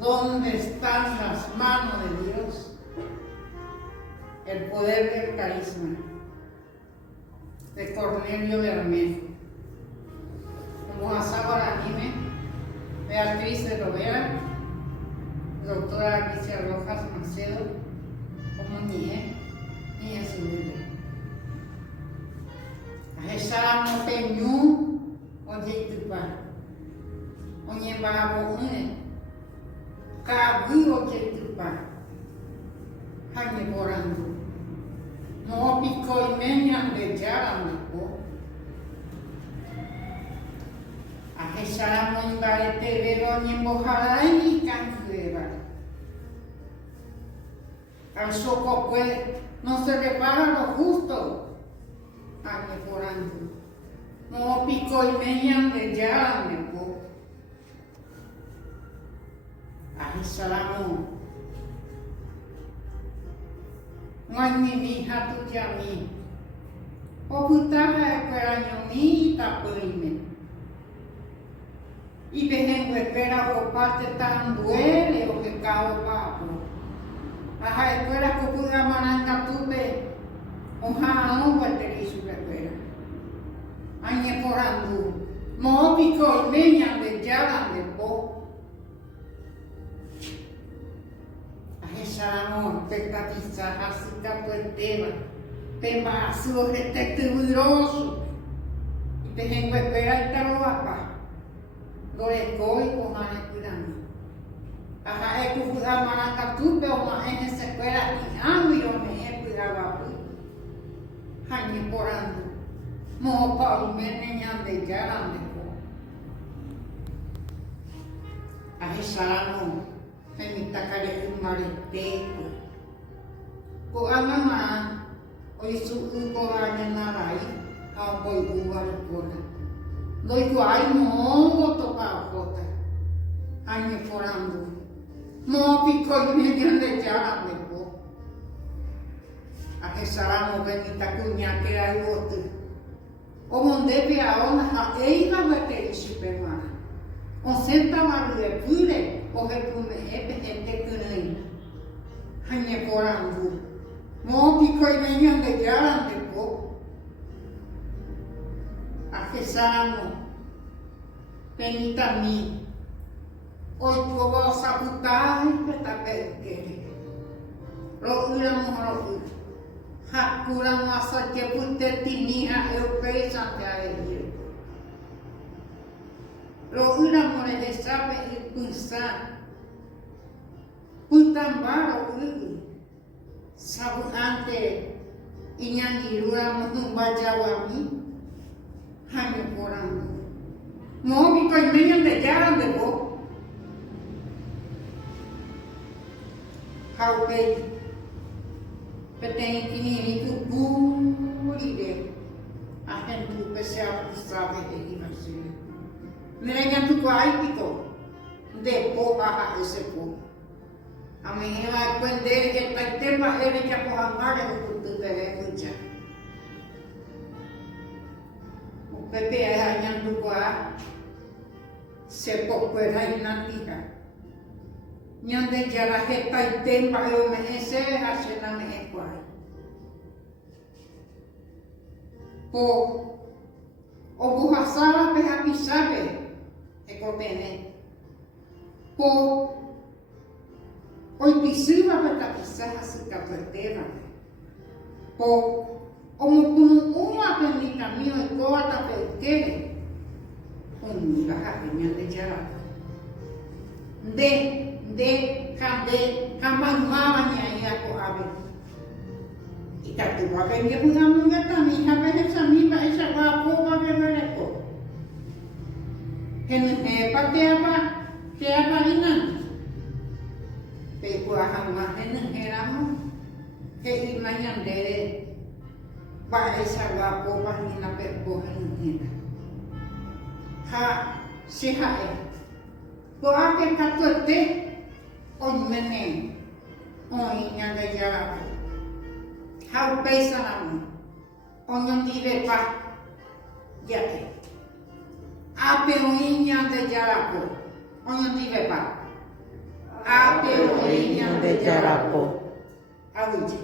¿Dónde están las manos de Dios? El poder del carisma de Cornelio Bermejo. Como Azábara Anime, Beatriz de Lovera, doctora Alicia Rojas Macedo, como Ñe Subile. Ahesara no peñú, oye tupa, oye babo une, kawi oye tupa, hañe borando. No pico y meña de yaramiko. Ahesara no imbarete vero ni embojara y canjueva. Al soco puede, no se repara lo justo, añeporando. No pico y meña de yaramiko. Ahesara no. Ngani mi hatu jami, okutaha peranyo mi tapuime. Y pehengue pera o parte tan duele o que cao papo. Aja espera kupuga mananga tupe, oja no baterisu repera. Añe porandu, mo pico meña de yaran de po. Ahesaramo pectatista hasika pueteva, pemba asuo detectiburoso. Y pehengue pera y taroapa. Gorekoi o hane kurami. Aha eku fuda manaka tupe o ma ene sequera y ami o me epirawapu. Hanye porando. Mo pa umene nyande jarande ko. Ahesarano hemitakare umarete. Ko amama o isu uko ane narai au koi uwar kona. Doi ku ai mongo toka kota. Anye porando. Mo pico y medio de jarande po. Ahesaramo benita kunya que ai outro. O mondepe a ona ha eiga vete isipemana. O senta marue pure o repume epe gente kunai. Anye porando. Mo pico y medio de jarande po. Ahesaramo penita mi. Hoy puedo sabotar y petar que lo uramos lo hakura masa que putte tiniha eu pesan de ahí. Lo uramos de sabe y pensar. Putan baro uri. Sabunante inyang iruramos un bajawami. Hanya porando. No vi que meñan de yaran de bo. Haupei peteng ini itu buri de ahen tu pesel sabe de imasi mereka tu kuai pito de po aha ese po ame ela kwende que ta tema ele que pohamare tu tu de mucha o pepe ayan tu kwa se po kwera inantika Nyande jara heta i tempa e o me ese asena me e kwai. Po o buhasara pe hapisabe e kotene. Po o ipisuba pe tapisaha si kapetera. Po o mukunu uma pe mi camino e koata pe ukere. Baja que nyande jara. De kamangmama niya ako abe. Itatuwa kaya po naman gatami, hape sa miba isa wapo pagkabere ko. Henepa kaya pa inan. Pepo ahang mahenera mo. Kaya imanyan dere. Ba isa wapo pahina pepo henera. Ha siha Ko ake katote on mene on nyanda jara. How pesa on yang dive pa yate. Ape on nyanda jara ko on yang dive pa. Ape orenia de Yarapo. Awiche.